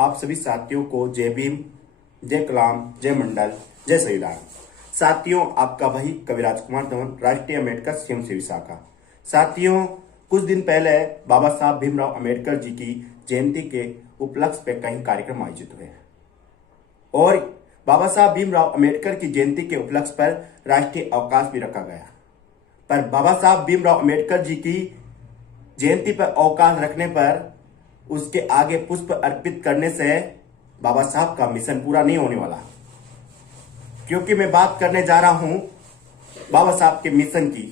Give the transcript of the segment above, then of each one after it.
आप सभी साथियों को जय भीम, जय कलाम, जय मंडल, जय संविधान। साथियों, आपका भाई कविराज कुमार धवन, राष्ट्रीय अम्बेडकर स्वयं सेवी शाखा। साथियों, कुछ दिन पहले बाबा साहब भीमराव अम्बेडकर जी की जयंती के उपलक्ष्य पे कई कार्यक्रम आयोजित हुए और बाबा साहब भीमराव अम्बेडकर की जयंती के उपलक्ष्य पर राष्ट्रीय अवकाश भी रखा गया। पर बाबा साहब भीमराव अम्बेडकर जी की जयंती पर अवकाश रखने पर उसके आगे पुष्प अर्पित करने से बाबा साहब का मिशन पूरा नहीं होने वाला, क्योंकि मैं बात करने जा रहा हूं बाबा साहब के मिशन की,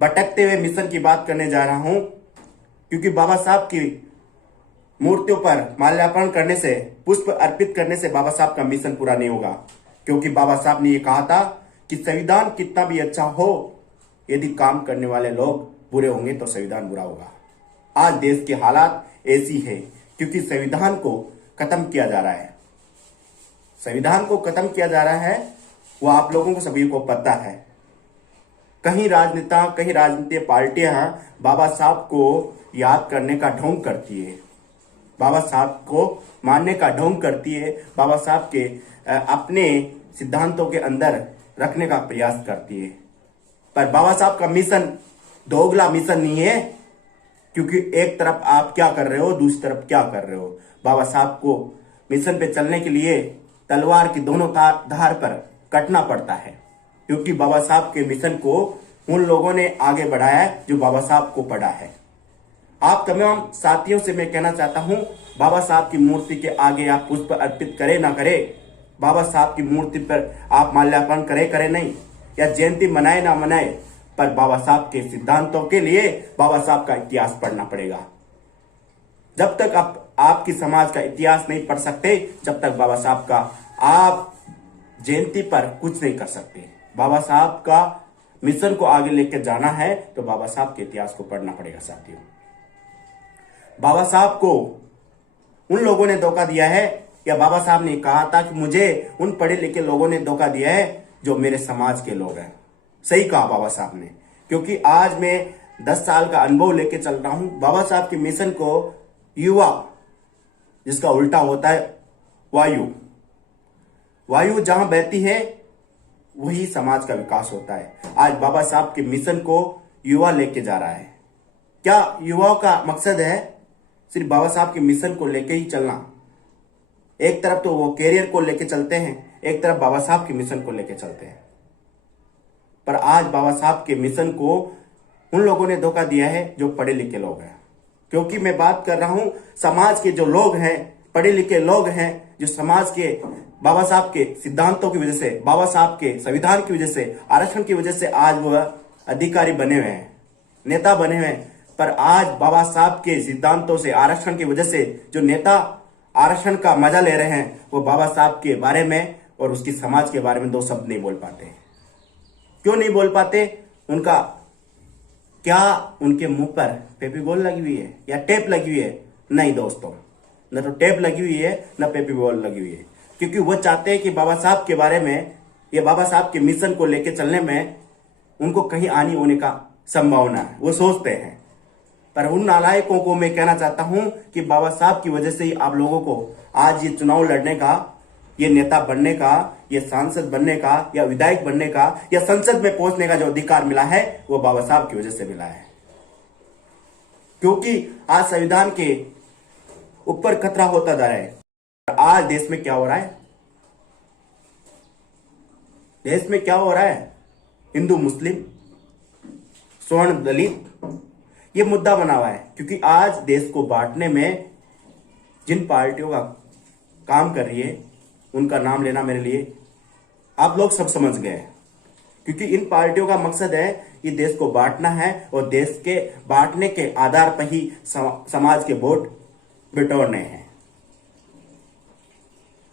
भटकते हुए मिशन की बात करने जा रहा हूं। क्योंकि बाबा साहब की मूर्तियों पर माल्यार्पण करने से, पुष्प अर्पित करने से बाबा साहब का मिशन पूरा नहीं होगा। क्योंकि बाबा साहब ने यह कहा था कि संविधान कितना भी अच्छा हो, यदि काम करने वाले लोग बुरे होंगे तो संविधान बुरा होगा। आज देश की हालात ऐसी है क्योंकि संविधान को खत्म किया जा रहा है। संविधान को खत्म किया जा रहा है, वो आप लोगों को सभी को पता है। कहीं राजनेता, कहीं राजनीतिक पार्टियां बाबा साहब को याद करने का ढोंग करती है, बाबा साहब को मानने का ढोंग करती है, बाबा साहब के अपने सिद्धांतों के अंदर रखने का प्रयास करती है। पर बाबा साहब का मिशन दोगला मिशन नहीं है, क्योंकि एक तरफ आप क्या कर रहे हो, दूसरी तरफ क्या कर रहे हो। बाबा साहब को मिशन पे चलने के लिए तलवार की दोनों धार पर कटना पड़ता है, क्योंकि बाबा साहब के मिशन को उन लोगों ने आगे बढ़ाया है जो बाबा साहब को पढ़ा है। आप तमाम साथियों से मैं कहना चाहता हूं, बाबा साहब की मूर्ति के आगे आप पुष्प अर्पित करें ना करें, बाबा साहब की मूर्ति पर आप माल्यार्पण करें नहीं, या जयंती मनाए ना मनाए, पर बाबा साहब के सिद्धांतों के लिए बाबा साहब का इतिहास पढ़ना पड़ेगा। जब तक आपकी समाज का इतिहास नहीं पढ़ सकते, जब तक बाबा साहब का आप जयंती पर कुछ नहीं कर सकते। बाबा साहब का मिशन को आगे लेकर जाना है तो बाबा साहब के इतिहास को पढ़ना पड़ेगा। साथियों, बाबा साहब को उन लोगों ने धोखा दिया है, या बाबा साहब ने कहा था कि मुझे उन पढ़े लिखे लोगों ने धोखा दिया है जो मेरे समाज के लोग हैं। सही कहा बाबा साहब ने, क्योंकि आज मैं 10 साल का अनुभव लेके चल रहा हूं। बाबा साहब के मिशन को युवा, जिसका उल्टा होता है वायु, वायु जहां बहती है वही समाज का विकास होता है। आज बाबा साहब के मिशन को युवा लेके जा रहा है। क्या युवाओं का मकसद है सिर्फ बाबा साहब के मिशन को लेके ही चलना? एक तरफ तो वो कैरियर को लेके चलते हैं, एक तरफ बाबा साहब के मिशन को लेके चलते हैं। पर आज बाबा साहब के मिशन को उन लोगों ने धोखा दिया है जो पढ़े लिखे लोग हैं। क्योंकि मैं बात कर रहा हूं समाज के जो लोग हैं, पढ़े लिखे लोग हैं, जो समाज के बाबा साहब के सिद्धांतों की वजह से, बाबा साहब के संविधान की वजह से, आरक्षण की वजह से आज वह अधिकारी बने हुए हैं, नेता बने हुए हैं। पर आज बाबा साहब के सिद्धांतों से, आरक्षण की वजह से जो नेता आरक्षण का मजा ले रहे हैं, वो बाबा साहब के बारे में और उसकी समाज के बारे में दो शब्द नहीं बोल पाते। क्यों नहीं बोल पाते? उनका क्या उनके मुंह पर पेपीबॉल लगी हुई है या टेप लगी हुई है? नहीं दोस्तों, न तो टेप लगी हुई है न पेपीबॉल लगी हुई है। क्योंकि वो चाहते हैं कि बाबा साहब के बारे में या बाबा साहब के मिशन को लेकर चलने में उनको कहीं हानि होने का संभावना है, वो सोचते हैं। पर उन नालायकों को मैं कहना चाहता हूं कि बाबा साहब की वजह से ही आप लोगों को आज ये चुनाव लड़ने का, ये नेता बनने का, ये सांसद बनने का, या विधायक बनने का, या संसद में पहुंचने का जो अधिकार मिला है, वो बाबा साहब की वजह से मिला है। क्योंकि आज संविधान के ऊपर खतरा होता जा रहा है। आज देश में क्या हो रहा है? देश में क्या हो रहा है? हिंदू मुस्लिम, स्वर्ण दलित, ये मुद्दा बना हुआ है। क्योंकि आज देश को बांटने में जिन पार्टियों का काम कर रही है, उनका नाम लेना मेरे लिए आप लोग सब समझ गए। क्योंकि इन पार्टियों का मकसद है कि देश को बांटना है और देश के बांटने के आधार पर ही समाज के वोट बिटोरने हैं।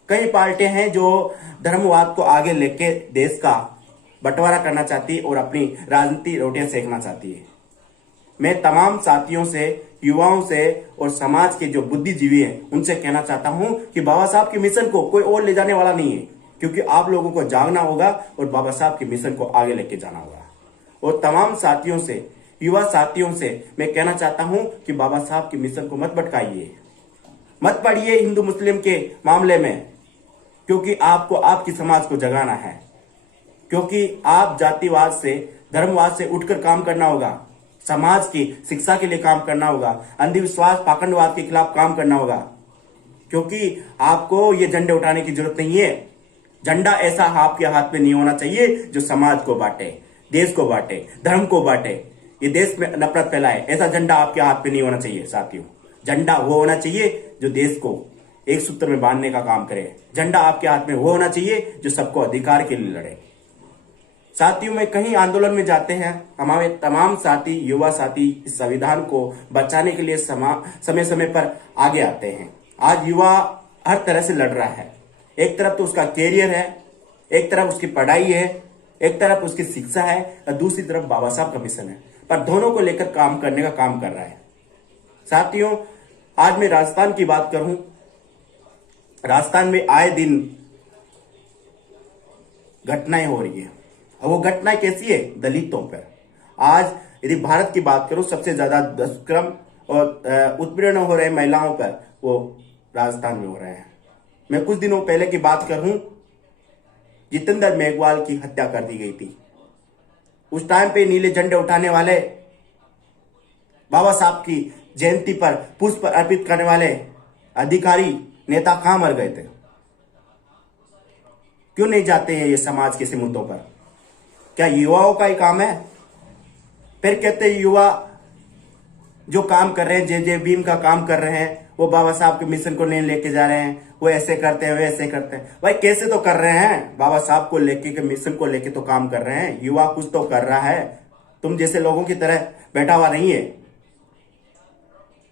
कई पार्टियां हैं जो धर्मवाद को आगे लेके देश का बंटवारा करना चाहती है और अपनी राजनीति रोटियां सेकना चाहती है। मैं तमाम साथियों से, युवाओं से और समाज के जो बुद्धिजीवी हैं, उनसे कहना चाहता हूं कि बाबा साहब के मिशन को कोई और ले जाने वाला नहीं है। क्योंकि आप लोगों को जागना होगा और बाबा साहब के मिशन को आगे लेके जाना होगा। और तमाम साथियों से, युवा साथियों से मैं कहना चाहता हूं कि बाबा साहब के मिशन को मत भटकाइए। मत पढ़िए हिंदू मुस्लिम के मामले में, क्योंकि आपको आपकी समाज को जगाना है, क्योंकि आप जातिवाद से, धर्मवाद से उठकर काम करना होगा, समाज की शिक्षा के लिए काम करना होगा, अंधविश्वास पाखंडवाद के खिलाफ काम करना होगा। क्योंकि आपको ये झंडे उठाने की जरूरत नहीं है। झंडा ऐसा आपके हाथ में नहीं होना चाहिए जो समाज को बांटे, देश को बांटे, धर्म को बांटे, ये देश में नफरत फैलाए। ऐसा झंडा आपके हाथ में नहीं होना चाहिए साथियों। झंडा वो होना चाहिए जो देश को एक सूत्र में बांधने का काम करे। झंडा आपके हाथ में वो होना चाहिए जो सबको अधिकार के लिए लड़े। साथियों में कहीं आंदोलन में जाते हैं, हमारे तमाम साथी, युवा साथी इस संविधान को बचाने के लिए समय समय पर आगे आते हैं। आज युवा हर तरह से लड़ रहा है। एक तरफ तो उसका कैरियर है, एक तरफ उसकी पढ़ाई है, एक तरफ उसकी शिक्षा है, और दूसरी तरफ बाबा साहब का मिशन है। पर दोनों को लेकर काम करने का काम कर रहा है। साथियों, आज मैं राजस्थान की बात करूं, राजस्थान में आए दिन घटनाएं हो रही है। और वो घटनाएं कैसी है? दलितों पर। आज यदि भारत की बात करूं, सबसे ज्यादा दुष्कर्म और उत्पीड़न हो रहे महिलाओं पर, वो राजस्थान में हो रहे हैं। मैं कुछ दिनों पहले की बात करूं, जितेंद्र मेघवाल की हत्या कर दी गई थी। उस टाइम पे नीले झंडे उठाने वाले, बाबा साहब की जयंती पर पुष्प अर्पित करने वाले अधिकारी, नेता कहां मर गए थे? क्यों नहीं जाते हैं ये समाज के ऐसे मुद्दों पर? क्या युवाओं का ही काम है? फिर कहते हैं युवा जो काम कर रहे हैं, जे भीम का काम कर रहे हैं, वो बाबा साहब के मिशन को नहीं लेके जा रहे हैं, वो ऐसे करते हैं, वो ऐसे करते हैं। भाई कैसे तो कर रहे हैं, बाबा साहब को लेके के मिशन को लेके तो काम कर रहे हैं। युवा कुछ तो कर रहा है, तुम जैसे लोगों की तरह बैठा हुआ नहीं है।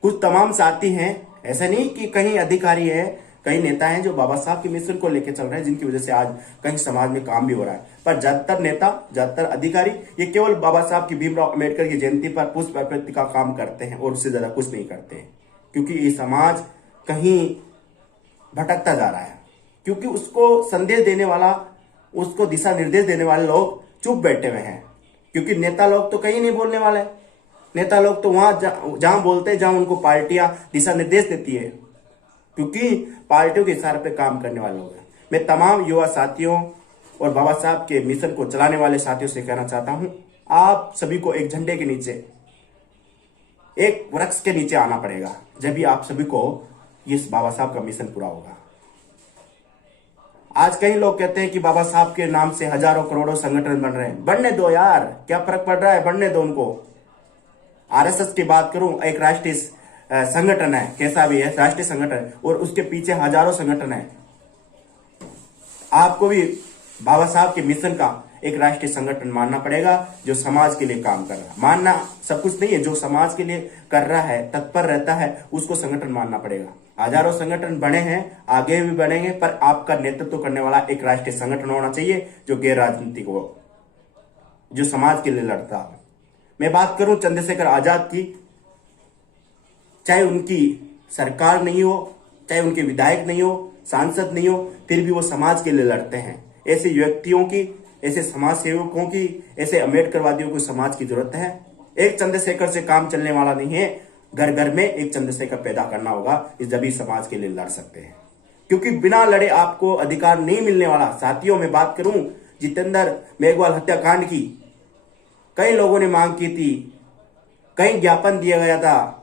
कुछ तमाम साथी हैं, ऐसा नहीं कि कहीं अधिकारी है, कई नेता हैं जो बाबा साहब के मिशन को लेकर चल रहे हैं, जिनकी वजह से आज कहीं समाज में काम भी हो रहा है। पर ज्यादातर नेता, ज्यादातर अधिकारी ये केवल बाबा साहब की, भीमराव अंबेडकर की जयंती पर पुष्प अर्पित का काम करते हैं और उससे ज्यादा कुछ नहीं करते हैं। क्योंकि ये समाज कहीं भटकता जा रहा है, क्योंकि उसको संदेश देने वाला, उसको दिशा निर्देश देने वाले लोग चुप बैठे हुए हैं। क्योंकि नेता लोग तो कहीं नहीं बोलने वाले। नेता लोग तो वहां जहां बोलते हैं, जहां उनको पार्टियां दिशा निर्देश देती है, क्योंकि पार्टियों के इशारे पे काम करने वाले लोग हैं। मैं तमाम युवा साथियों और बाबा साहब के मिशन को चलाने वाले साथियों से कहना चाहता हूं, आप सभी को एक झंडे के नीचे, एक वृक्ष के नीचे आना पड़ेगा, जब भी आप सभी को इस बाबा साहब का मिशन पूरा होगा। आज कई लोग कहते हैं कि बाबा साहब के नाम से हजारों करोड़ों संगठन बन रहे हैं। बनने दो यार, क्या फर्क पड़ रहा है? बनने दो उनको। आरएसएस की बात करूं, एक राष्ट्रीय संगठन है, कैसा भी है, राष्ट्रीय संगठन, और उसके पीछे हजारों संगठन है। आपको भी बाबा साहब के मिशन का एक राष्ट्रीय संगठन मानना पड़ेगा, जो समाज के लिए काम कर रहा है। मानना सब कुछ नहीं है, जो समाज के लिए कर रहा है, तत्पर रहता है, उसको संगठन मानना पड़ेगा। हजारों संगठन बने हैं, आगे भी बढ़ेंगे, पर आपका नेतृत्व करने वाला एक राष्ट्रीय संगठन होना चाहिए, जो गैर राजनीतिक हो, जो समाज के लिए लड़ता हो। मैं बात करूं चंद्रशेखर आजाद की, चाहे उनकी सरकार नहीं हो, चाहे उनके विधायक नहीं हो, सांसद नहीं हो, फिर भी वो समाज के लिए लड़ते हैं। ऐसे व्यक्तियों की, ऐसे समाज सेवकों की, ऐसे अम्बेडकरवादियों को समाज की जरूरत है। एक चंद्रशेखर से काम चलने वाला नहीं है, घर घर में एक चंद्रशेखर पैदा करना होगा, इस जब ही समाज के लिए लड़ सकते हैं। क्योंकि बिना लड़े आपको अधिकार नहीं मिलने वाला। साथियों, में बात करूं जितेंद्र मेघवाल हत्याकांड की, कई लोगों ने मांग की थी, कई ज्ञापन दिया गया था।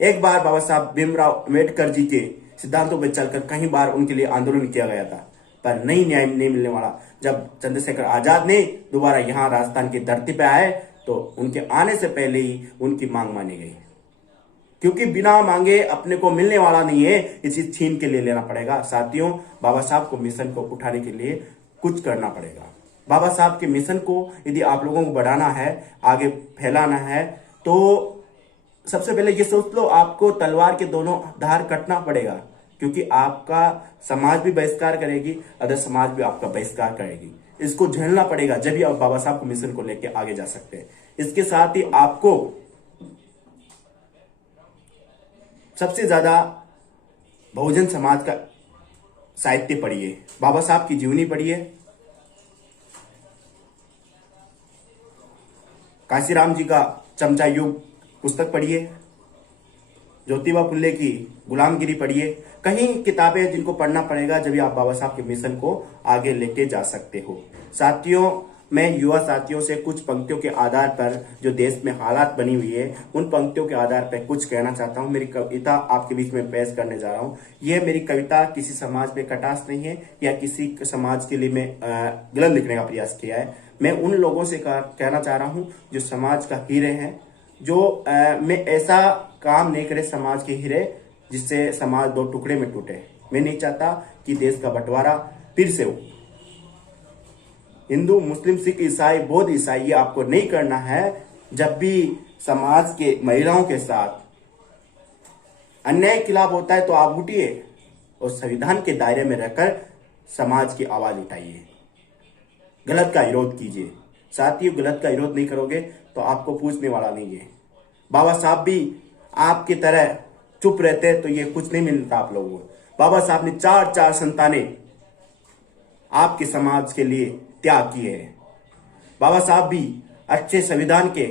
एक बार बाबा साहब भीमराव अंबेडकर जी के सिद्धांतों पर चलकर कई बार उनके लिए आंदोलन किया गया था, पर नहीं, न्याय नहीं मिलने वाला। जब चंद्रशेखर आजाद ने दोबारा यहां राजस्थान की धरती पर आए, तो उनके आने से पहले ही उनकी मांग मानी गई। क्योंकि बिना मांगे अपने को मिलने वाला नहीं है, इसी छीन के लिए लेना पड़ेगा। साथियों, बाबा साहब को मिशन को उठाने के लिए कुछ करना पड़ेगा। बाबा साहब के मिशन को यदि आप लोगों को बढ़ाना है, आगे फैलाना है, तो सबसे पहले ये सोच लो, आपको तलवार के दोनों धार कटना पड़ेगा। क्योंकि आपका समाज भी बहिष्कार करेगी, अदर समाज भी आपका बहिष्कार करेगी। इसको झेलना पड़ेगा, जब भी आप बाबा साहब के मिशन को लेकर आगे जा सकते हैं। इसके साथ ही आपको सबसे ज्यादा बहुजन समाज का साहित्य पढ़िए, बाबा साहब की जीवनी पढ़िए, काशीराम जी का चमचा युग पुस्तक पढ़िए, ज्योतिबा फुले की गुलामगिरी पढ़िए, कहीं किताबें जिनको पढ़ना पड़ेगा, जब आप बाबा साहब के मिशन को आगे लेके जा सकते हो। साथियों, मैं युवा साथियों से कुछ पंक्तियों के आधार पर जो देश में हालात बनी हुई है, उन पंक्तियों के आधार पर कुछ कहना चाहता हूँ। मेरी कविता आपके बीच में पेश करने जा रहा हूँ। यह मेरी कविता किसी समाज पे कटाक्ष नहीं है या किसी समाज के लिए मैं गलत लिखने का प्रयास किया है। मैं उन लोगों से कहना चाह रहा हूँ जो समाज का हीरे हैं, जो मैं ऐसा काम नहीं करे समाज के हीरे जिससे समाज दो टुकड़े में टूटे। मैं नहीं चाहता कि देश का बंटवारा फिर से हो। हिंदू, मुस्लिम, सिख, ईसाई, बौद्ध, ईसाई, ये आपको नहीं करना है। जब भी समाज के महिलाओं के साथ अन्याय के खिलाफ होता है तो आप उठिए और संविधान के दायरे में रहकर समाज की आवाज उठाइए, गलत का विरोध कीजिए। साथियों, गलत का विरोध नहीं करोगे तो आपको पूछने वाला नहीं है। बाबा साहब भी आपकी तरह चुप रहते तो ये कुछ नहीं मिलता आप लोगों को। बाबा साहब ने चार संतानें आपके समाज के लिए त्याग किए हैं। बाबा साहब भी अच्छे संविधान के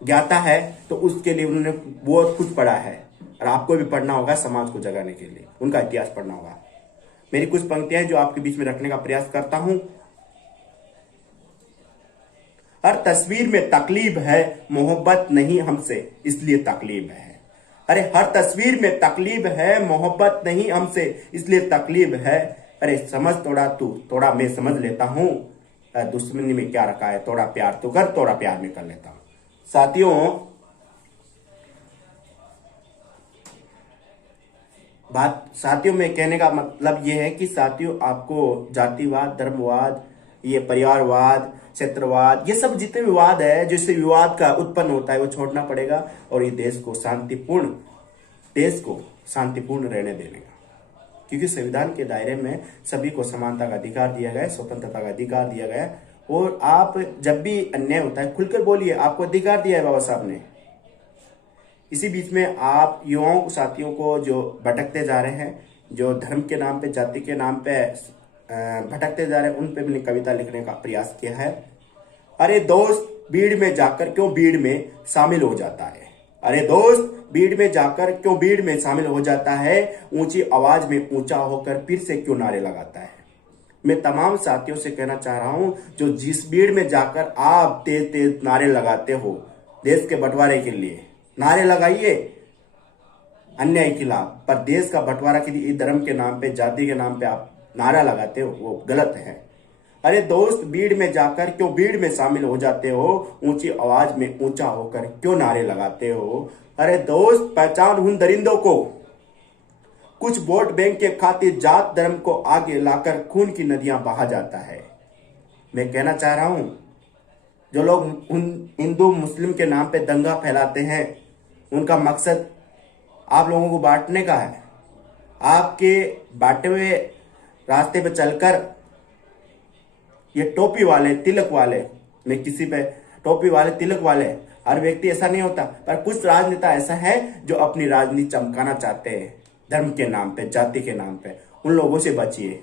ज्ञाता है, तो उसके लिए उन्होंने बहुत कुछ पढ़ा है और आपको भी पढ़ना होगा समाज को जगाने के लिए, उनका इतिहास पढ़ना होगा। मेरी कुछ पंक्तियां जो आपके बीच में रखने का प्रयास करता हूं। हर तस्वीर में तकलीफ है, मोहब्बत नहीं हमसे इसलिए तकलीफ है। अरे हर तस्वीर में तकलीफ है, मोहब्बत नहीं हमसे इसलिए तकलीफ है। अरे समझ थोड़ा तू, थोड़ा मैं समझ लेता हूं। दुश्मनी में क्या रखा है, थोड़ा प्यार तो कर, थोड़ा प्यार में कर लेता हूं। साथियों में कहने का मतलब यह है कि साथियों, आपको जातिवाद, धर्मवाद, ये परिवारवाद, क्षेत्रवाद, ये सब जितने विवाद है, जिससे विवाद का उत्पन्न होता है, वो छोड़ना पड़ेगा और ये देश को शांतिपूर्ण रहने देने का। क्योंकि संविधान के दायरे में सभी को समानता का अधिकार दिया गया है, स्वतंत्रता का अधिकार दिया गया है। और आप जब भी अन्याय होता है खुलकर बोलिए, आपको अधिकार दिया है बाबा साहब ने। इसी बीच में आप युवाओं साथियों को जो भटकते जा रहे हैं, जो धर्म के नाम पे, जाति के नाम पे भटकते जा रहे हैं, उन पे मैंने कविता लिखने का प्रयास किया है। अरे दोस्त, भीड़ में जाकर क्यों भीड़ में शामिल हो जाता है। अरे दोस्त, भीड़ में जाकर क्यों भीड़ में शामिल हो जाता है। ऊंची आवाज में ऊंचा होकर फिर से क्यों नारे लगाता है। मैं तमाम साथियों से कहना चाह रहा हूं, जो जिस भीड़ में जाकर आप तेज तेज नारे लगाते हो देश के बंटवारे के लिए, नारे लगाइए अन्याय के खिलाफ, पर देश का बंटवारा के लिए धर्म के नाम पे, जाति के नाम पे आप नारा लगाते हो, वो गलत है। अरे दोस्त, भीड़ में जाकर क्यों भीड़ में शामिल हो जाते हो। ऊंची आवाज में ऊंचा होकर क्यों नारे लगाते हो। अरे दोस्त, पहचान उन दरिंदों को कुछ वोट बैंक के खातिर जात धर्म को आगे लाकर खून की नदियां बहा जाता है। मैं कहना चाह रहा हूं, जो लोग हिंदू मुस्लिम के नाम पे दंगा फैलाते हैं, उनका मकसद आप लोगों को बांटने का है। आपके बांटे हुए रास्ते पे चलकर ये टोपी वाले, तिलक वाले, मैं किसी पे टोपी वाले, तिलक वाले, हर व्यक्ति ऐसा नहीं होता, पर कुछ राजनेता ऐसा है जो अपनी राजनीति चमकाना चाहते हैं धर्म के नाम पे, जाति के नाम पे। उन लोगों से बचिए।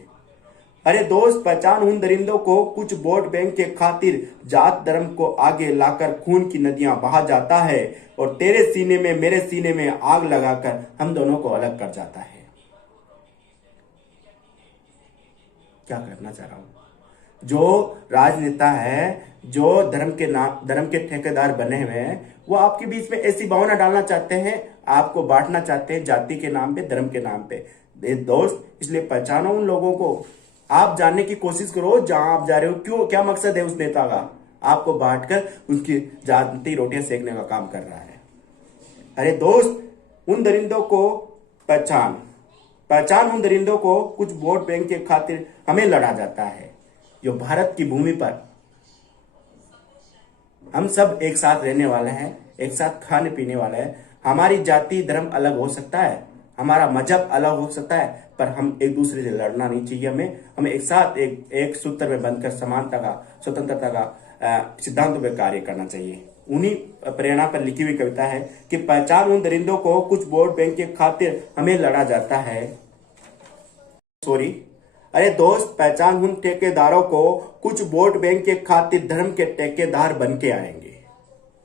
अरे दोस्त, पहचान उन दरिंदों को कुछ वोट बैंक के खातिर जात धर्म को आगे लाकर खून की नदियां बहा जाता है और तेरे सीने में मेरे सीने में आग लगाकर हम दोनों को अलग कर जाता है। क्या करना चाह रहा हूं, जो राजनेता है, जो धर्म के ठेकेदार बने हुए हैं, वो आपके बीच में ऐसी भावना डालना चाहते हैं, आपको बांटना चाहते हैं जाति के नाम पे, धर्म के नाम पे। दोस्त, इसलिए पहचानो उन लोगों को, आप जानने की कोशिश करो जहां आप जा रहे हो, क्यों, क्या मकसद है उस नेता का। आपको बांटकर उसकी जाति रोटियां सेकने का काम कर रहा है। अरे दोस्त, उन दरिंदों को पहचान उन दरिंदों को कुछ वोट बैंक के खातिर हमें लड़ा जाता है। जो भारत की भूमि पर हम सब एक साथ रहने वाले हैं, एक साथ खाने पीने वाले हैं। हमारी जाति धर्म अलग हो सकता है, हमारा मजहब अलग हो सकता है, पर हम एक दूसरे से लड़ना नहीं चाहिए। हमें एक साथ एक सूत्र में बंधकर समानता का, स्वतंत्रता का सिद्धांतों पर कार्य करना चाहिए। उन्हीं प्रेरणा पर लिखी हुई कविता है कि पहचान उन दरिंदों को कुछ वोट बैंक के खातिर हमें लड़ा जाता है। अरे दोस्त, पहचान उन ठेकेदारों को कुछ वोट बैंक के खातिर धर्म के ठेकेदार बन के आएंगे।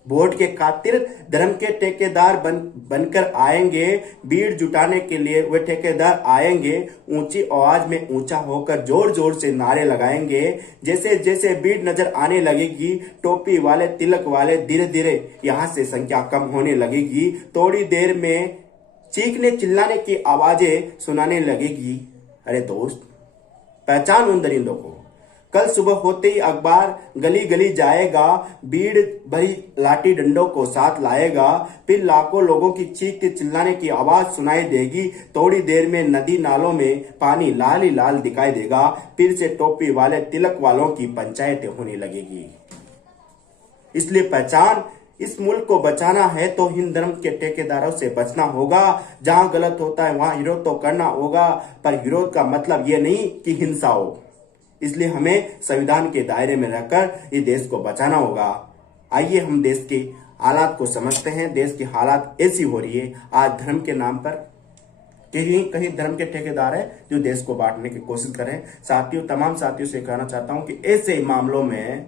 वोट के खातिर धर्म के ठेकेदार बनकर आएंगे। भीड़ जुटाने के लिए वे ठेकेदार आएंगे। ऊंची आवाज में ऊंचा होकर जोर जोर से नारे लगाएंगे। जैसे जैसे भीड़ नजर आने लगेगी, टोपी वाले तिलक वाले धीरे धीरे यहां से संख्या कम होने लगेगी। थोड़ी देर में चीखने चिल्लाने की आवाजें सुनाने लगेगी। अरे दोस्त, पहचान उन दरिंदों को। कल सुबह होते ही अखबार गली गली जाएगा। भीड़ भरी लाठी डंडों को साथ लाएगा। फिर लाखों लोगों की चीखते चिल्लाने की आवाज सुनाई देगी। थोड़ी देर में नदी नालों में पानी लाल ही लाल दिखाई देगा। फिर से टोपी वाले तिलक वालों की पंचायतें होने लगेगी। इसलिए पहचान, इस मुल्क को बचाना है तो हिंदू धर्म के ठेकेदारों से बचना होगा। जहां गलत होता है वहां विरोध तो करना होगा, पर विरोध का मतलब यह नहीं कि हिंसा हो। इसलिए हमें संविधान के दायरे में रहकर इस देश को बचाना होगा। आइए हम देश के हालात को समझते हैं। देश की हालात ऐसी हो रही है आज धर्म के नाम पर, कहीं कहीं धर्म के ठेकेदार है जो देश को बांटने की कोशिश कर रहे हैं। साथियों, तमाम साथियों से कहना चाहता हूं कि ऐसे मामलों में,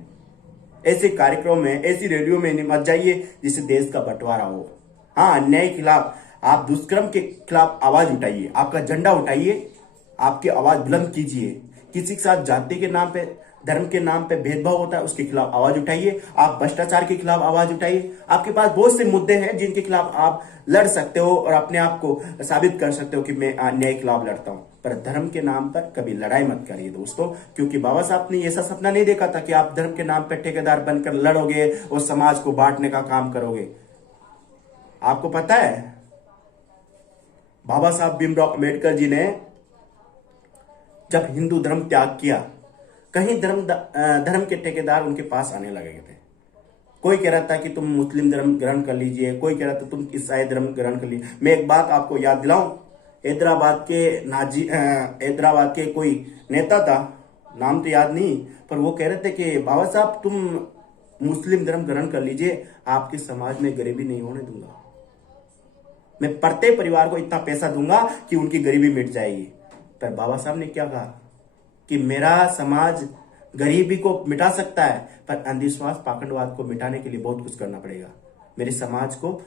ऐसे कार्यक्रम में, ऐसी रेडियो में मत जाइए जिससे देश का बंटवारा हो। हाँ, अन्याय के खिलाफ, आप दुष्कर्म के खिलाफ आवाज उठाइए, आपका झंडा उठाइए, आपकी आवाज बुलंद कीजिए। किसी के साथ जाति के नाम पे, धर्म के नाम पे भेदभाव होता है, उसके खिलाफ आवाज उठाइए। आप भ्रष्टाचार के खिलाफ आवाज उठाइए। आपके पास बहुत से मुद्दे हैं जिनके खिलाफ आप लड़ सकते हो और अपने आप को साबित कर सकते हो कि मैं अन्याय के खिलाफ लड़ता हूं। पर धर्म के नाम पर कभी लड़ाई मत करिए दोस्तों, क्योंकि बाबा साहब ने ऐसा सपना नहीं देखा था कि आप धर्म के नाम पर ठेकेदार बनकर लड़ोगे और समाज को बांटने का काम करोगे। आपको पता है, बाबा साहब भीमराव अम्बेडकर जी ने जब हिंदू धर्म त्याग किया, कहीं धर्म के ठेकेदार उनके पास आने लगे थे। कोई कह रहा था कि तुम मुस्लिम धर्म ग्रहण कर लीजिए, कोई कह रहा था तुम ईसाई धर्म ग्रहण कर लीजिए। मैं एक बात आपको याद दिलाऊं, हैदराबाद के कोई नेता था, नाम तो याद नहीं, पर वो कह रहे थे कि बाबा साहब तुम मुस्लिम धर्म ग्रहण कर लीजिए, आपके समाज में गरीबी नहीं होने दूंगा। मैं प्रत्येक परिवार को इतना पैसा दूंगा कि उनकी गरीबी मिट जाएगी। पर बाबा साहब ने क्या कहा कि मेरा समाज गरीबी को मिटा सकता है, पर अंधविश्वास पाखंडवाद को मिटाने के लिए बहुत कुछ करना पड़ेगा। मेरे समाज को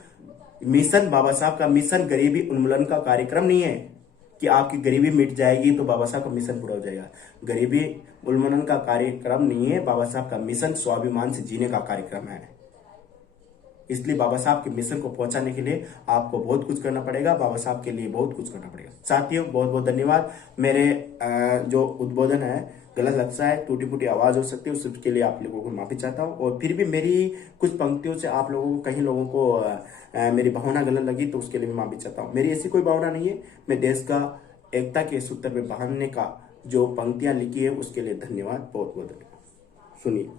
मिशन, बाबा साहब का मिशन गरीबी उन्मूलन का कार्यक्रम नहीं है कि आपकी गरीबी मिट जाएगी तो बाबा साहब का मिशन पूरा हो जाएगा। गरीबी उन्मूलन का कार्यक्रम नहीं है, बाबा साहब का मिशन स्वाभिमान से जीने का कार्यक्रम है। इसलिए बाबा साहब के मिशन को पहुंचाने के लिए आपको बहुत कुछ करना पड़ेगा, बाबा साहब के लिए बहुत कुछ करना पड़ेगा। साथियों, बहुत बहुत धन्यवाद। मेरे जो उद्बोधन है गलत लगता है, टूटी फूटी आवाज हो सकती है, उसके लिए आप लोगों को माफी चाहता हूँ। और फिर भी मेरी कुछ पंक्तियों से आप लोगों को, कहीं लोगों को मेरी भावना गलत लगी तो उसके लिए मैं माफी चाहता हूँ। मेरी ऐसी कोई भावना नहीं है। मैं देश का एकता के सूत्र में बांधने का जो पंक्तियां लिखी है उसके लिए धन्यवाद, बहुत बहुत धन्यवाद। सुनिए।